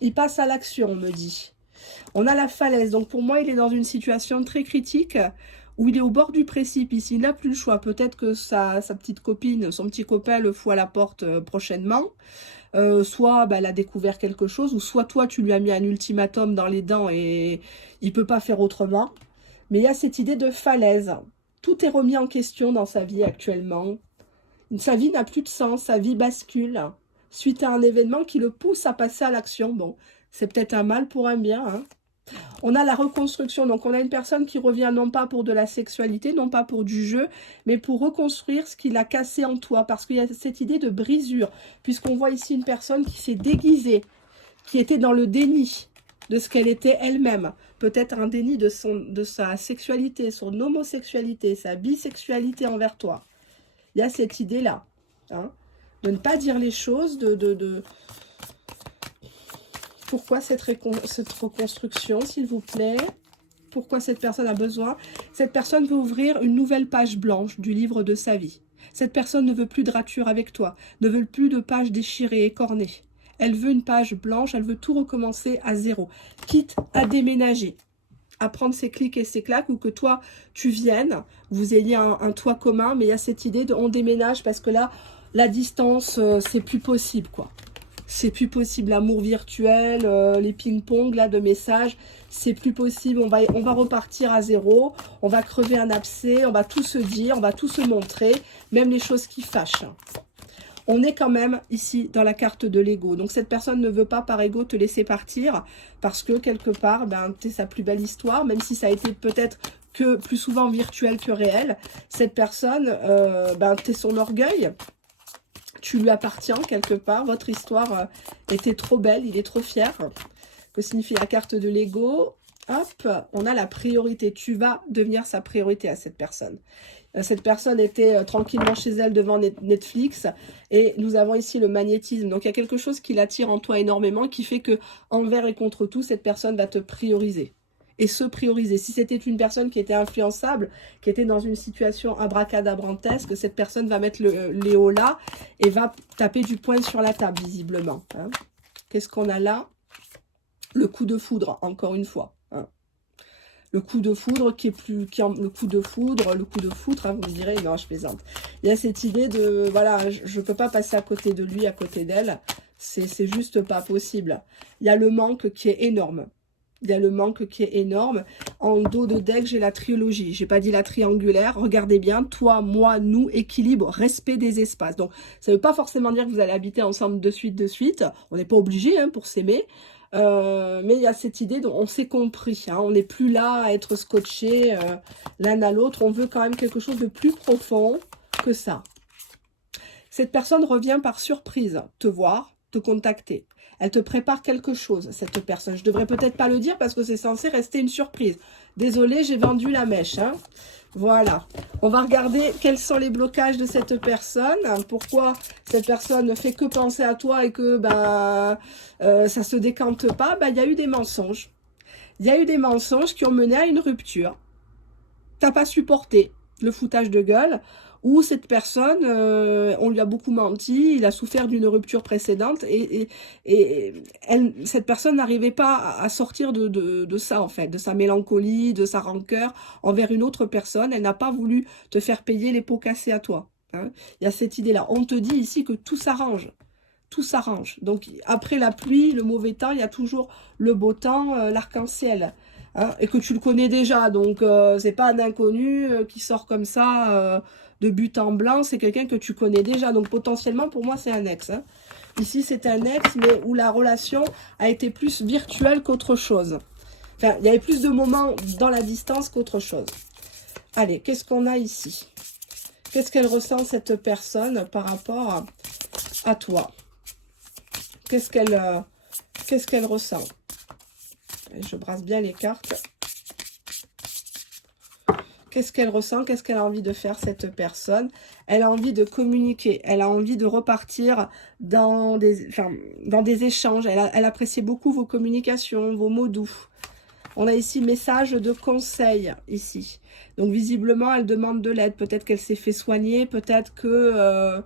Il passe à l'action, on me dit. On a la falaise. Donc, pour moi, il est dans une situation très critique où il est au bord du précipice. Il n'a plus le choix. Peut-être que sa petite copine, son petit copain le fout à la porte prochainement. Soit elle a découvert quelque chose, ou soit toi, tu lui as mis un ultimatum dans les dents et il ne peut pas faire autrement. Mais il y a cette idée de falaise. Tout est remis en question dans sa vie actuellement. Sa vie n'a plus de sens, sa vie bascule suite à un événement qui le pousse à passer à l'action. Bon, C'est peut-être un mal pour un bien, hein. On a la reconstruction, donc on a une personne qui revient non pas pour de la sexualité, non pas pour du jeu, mais pour reconstruire ce qu'il a cassé en toi, parce qu'il y a cette idée de brisure, puisqu'on voit ici une personne qui s'est déguisée, qui était dans le déni de ce qu'elle était elle-même, peut-être un déni de sa sexualité, son homosexualité, sa bisexualité envers toi. Il y a cette idée-là, hein, de ne pas dire les choses, Pourquoi cette reconstruction, s'il vous plaît? Pourquoi cette personne a besoin? Cette personne veut ouvrir une nouvelle page blanche du livre de sa vie. Cette personne ne veut plus de rature avec toi, ne veut plus de pages déchirées, écornées. Elle veut une page blanche, elle veut tout recommencer à zéro, quitte à déménager, à prendre ses clics et ses claques, ou que toi, tu viennes, vous ayez un toit commun, mais il y a cette idée de on déménage parce que là, la distance, c'est plus possible, quoi. C'est plus possible, l'amour virtuel, les ping-pong là de messages, c'est plus possible, on va repartir à zéro, on va crever un abcès, on va tout se dire, on va tout se montrer, même les choses qui fâchent. On est quand même ici dans la carte de l'ego, donc cette personne ne veut pas par ego te laisser partir, parce que quelque part, ben, t'es sa plus belle histoire, même si ça a été peut-être que plus souvent virtuel que réel, cette personne, ben, t'es son orgueil. Tu lui appartiens quelque part, votre histoire était trop belle, il est trop fier. Que signifie la carte de l'ego? Hop, on a la priorité. Tu vas devenir sa priorité à cette personne. Cette personne était tranquillement chez elle devant Netflix et nous avons ici le magnétisme. Donc il y a quelque chose qui l'attire en toi énormément qui fait que envers et contre tout, cette personne va te prioriser. Et se prioriser. Si c'était une personne qui était influençable, qui était dans une situation abracadabrantesque, cette personne va mettre les hauts là et va taper du poing sur la table, visiblement. Hein. Qu'est-ce qu'on a là? Le coup de foudre, encore une fois. Hein. Le coup de foudre le coup de foudre, hein, vous me direz, non, je plaisante. Il y a cette idée de, voilà, je ne peux pas passer à côté de lui, à côté d'elle. C'est juste pas possible. Il y a le manque qui est énorme. Il y a le manque qui est énorme. En dos de deck, j'ai la trilogie. J'ai pas dit la triangulaire. Regardez bien. Toi, moi, nous, équilibre, respect des espaces. Donc, ça veut pas forcément dire que vous allez habiter ensemble de suite. On n'est pas obligé hein, pour s'aimer. Mais il y a cette idée dont on s'est compris. Hein. On n'est plus là à être scotché l'un à l'autre. On veut quand même quelque chose de plus profond que ça. Cette personne revient par surprise te voir, te contacter. Elle te prépare quelque chose, cette personne. Je devrais peut-être pas le dire parce que c'est censé rester une surprise. Désolée, j'ai vendu la mèche. Hein. Voilà. On va regarder quels sont les blocages de cette personne. Pourquoi cette personne ne fait que penser à toi et que ben, ça se décante pas. Ben, il y a eu des mensonges. Il y a eu des mensonges qui ont mené à une rupture. T'as pas supporté le foutage de gueule. Ou cette personne, on lui a beaucoup menti, il a souffert d'une rupture précédente et cette personne n'arrivait pas à sortir de ça en fait, de sa mélancolie, de sa rancœur envers une autre personne. Elle n'a pas voulu te faire payer les pots cassés à toi. Hein. Il y a cette idée-là. On te dit ici que tout s'arrange. Tout s'arrange. Donc après la pluie, le mauvais temps, il y a toujours le beau temps, l'arc-en-ciel. Hein, et que tu le connais déjà, donc c'est pas un inconnu qui sort comme ça de but en blanc, c'est quelqu'un que tu connais déjà, donc potentiellement pour moi c'est un ex. Hein. Ici c'est un ex, mais où la relation a été plus virtuelle qu'autre chose. Enfin, il y avait plus de moments dans la distance qu'autre chose. Allez, qu'est-ce qu'on a ici? Qu'est-ce qu'elle ressent cette personne par rapport à toi? Qu'est-ce qu'elle ressent? Je brasse bien les cartes. Qu'est-ce qu'elle ressent? Qu'est-ce qu'elle a envie de faire, cette personne? Elle a envie de communiquer. Elle a envie de repartir dans des échanges. Elle appréciait beaucoup vos communications, vos mots doux. On a ici message de conseil, ici. Donc, visiblement, elle demande de l'aide. Peut-être qu'elle s'est fait soigner. Peut-être que...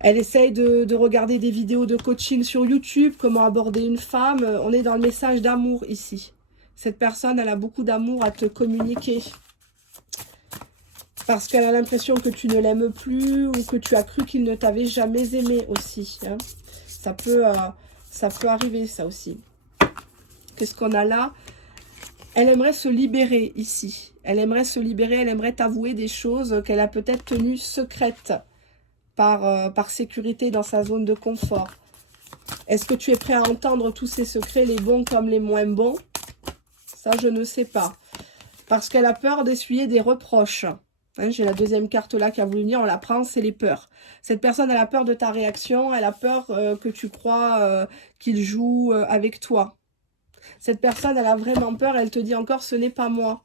elle essaye de regarder des vidéos de coaching sur YouTube, comment aborder une femme. On est dans le message d'amour ici. Cette personne, elle a beaucoup d'amour à te communiquer. Parce qu'elle a l'impression que tu ne l'aimes plus ou que tu as cru qu'il ne t'avait jamais aimé aussi. Hein. Ça peut arriver, ça aussi. Qu'est-ce qu'on a là? Elle aimerait se libérer ici. Elle aimerait se libérer, elle aimerait t'avouer des choses qu'elle a peut-être tenues secrètes. Par sécurité dans sa zone de confort. Est-ce que tu es prêt à entendre tous ces secrets, les bons comme les moins bons? Ça, je ne sais pas. Parce qu'elle a peur d'essuyer des reproches. Hein, j'ai la deuxième carte là qui a voulu venir, on la prend, c'est les peurs. Cette personne, elle a peur de ta réaction, elle a peur que tu crois qu'il joue avec toi. Cette personne, elle a vraiment peur, elle te dit encore, ce n'est pas moi.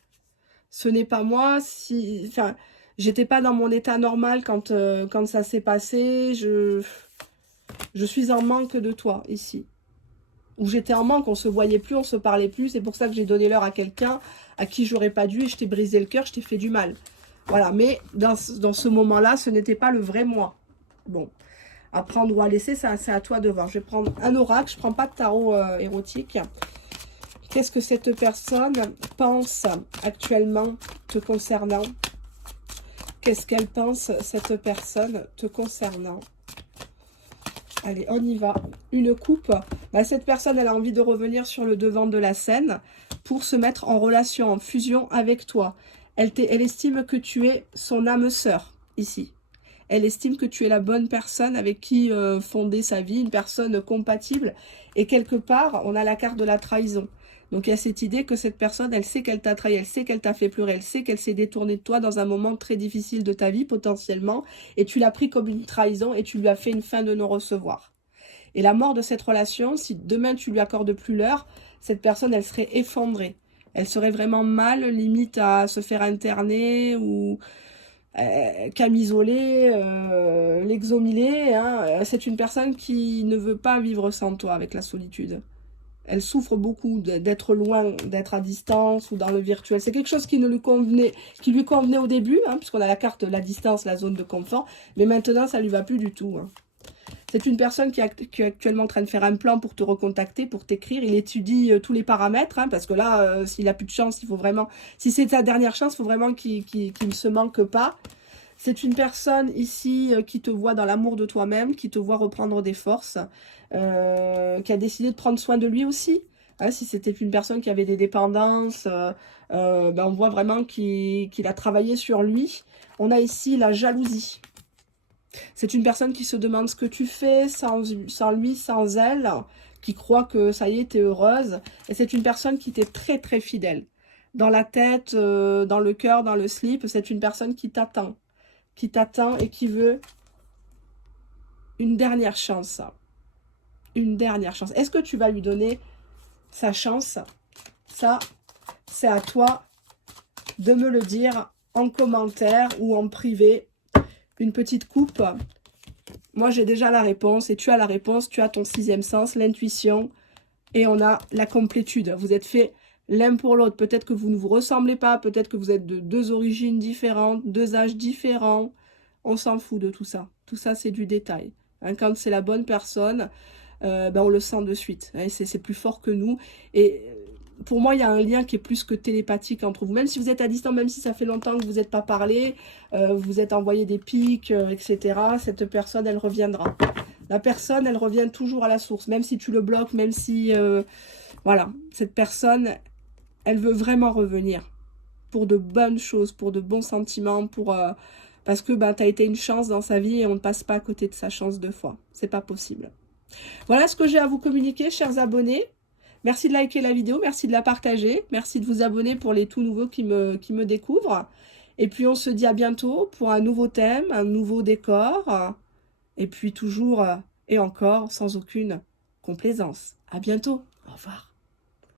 Ce n'est pas moi, si... Enfin, j'étais pas dans mon état normal quand ça s'est passé, je suis en manque de toi, ici. Où j'étais en manque, on se voyait plus, on se parlait plus, c'est pour ça que j'ai donné l'heure à quelqu'un à qui j'aurais pas dû, et je t'ai brisé le cœur, je t'ai fait du mal. Voilà, mais dans ce moment-là, ce n'était pas le vrai moi. Bon, à prendre ou à laisser, c'est à toi de voir. Je vais prendre un oracle, je ne prends pas de tarot érotique. Qu'est-ce que cette personne pense actuellement te concernant? Qu'est-ce qu'elle pense, cette personne, te concernant? Allez, on y va. Une coupe. Bah, cette personne, elle a envie de revenir sur le devant de la scène pour se mettre en relation, en fusion avec toi. Elle estime que tu es son âme sœur, ici. Elle estime que tu es la bonne personne avec qui fonder sa vie, une personne compatible. Et quelque part, on a la carte de la trahison. Donc il y a cette idée que cette personne, elle sait qu'elle t'a trahi, elle sait qu'elle t'a fait pleurer, elle sait qu'elle s'est détournée de toi dans un moment très difficile de ta vie potentiellement. Et tu l'as pris comme une trahison et tu lui as fait une fin de non-recevoir. Et la mort de cette relation, si demain tu lui accordes plus l'heure, cette personne, elle serait effondrée. Elle serait vraiment mal, limite à se faire interner ou camisoler, l'exomiler. Hein. C'est une personne qui ne veut pas vivre sans toi avec la solitude. Elle souffre beaucoup d'être loin, d'être à distance ou dans le virtuel. C'est quelque chose qui lui convenait au début, hein, puisqu'on a la carte de la distance, la zone de confort. Mais maintenant, ça ne lui va plus du tout. Hein. C'est une personne qui est actuellement en train de faire un plan pour te recontacter, pour t'écrire. Il étudie tous les paramètres, hein, parce que là, s'il n'a plus de chance, il faut vraiment... Si c'est ta dernière chance, il faut vraiment qu'il ne se manque pas. C'est une personne ici qui te voit dans l'amour de toi-même, qui te voit reprendre des forces, qui a décidé de prendre soin de lui aussi. Hein, si c'était une personne qui avait des dépendances, ben on voit vraiment qu'il a travaillé sur lui. On a ici la jalousie. C'est une personne qui se demande ce que tu fais sans lui, sans elle, qui croit que ça y est, t'es heureuse. Et c'est une personne qui t'est très très fidèle. Dans la tête, dans le cœur, dans le slip, c'est une personne qui t'attend et qui veut une dernière chance. Une dernière chance. Est-ce que tu vas lui donner sa chance? Ça, c'est à toi de me le dire en commentaire ou en privé. Une petite coupe. Moi, j'ai déjà la réponse et tu as la réponse. Tu as ton sixième sens, l'intuition. Et on a la complétude. Vous êtes faits l'un pour l'autre. Peut-être que vous ne vous ressemblez pas. Peut-être que vous êtes de deux origines différentes, deux âges différents. On s'en fout de tout ça. Tout ça, c'est du détail. Hein, quand c'est la bonne personne, ben on le sent de suite. Hein, c'est plus fort que nous. Et pour moi, il y a un lien qui est plus que télépathique entre vous. Même si vous êtes à distance, même si ça fait longtemps que vous n'êtes pas parlé, vous êtes envoyé des pics, etc. Cette personne, elle reviendra. La personne, elle revient toujours à la source. Même si tu le bloques, même si... voilà, cette personne, elle veut vraiment revenir. Pour de bonnes choses, pour de bons sentiments, pour... parce que ben, tu as été une chance dans sa vie et on ne passe pas à côté de sa chance deux fois. C'est pas possible. Voilà ce que j'ai à vous communiquer, chers abonnés. Merci de liker la vidéo, merci de la partager. Merci de vous abonner pour les tout nouveaux qui me découvrent. Et puis on se dit à bientôt pour un nouveau thème, un nouveau décor. Et puis toujours et encore sans aucune complaisance. À bientôt. Au revoir.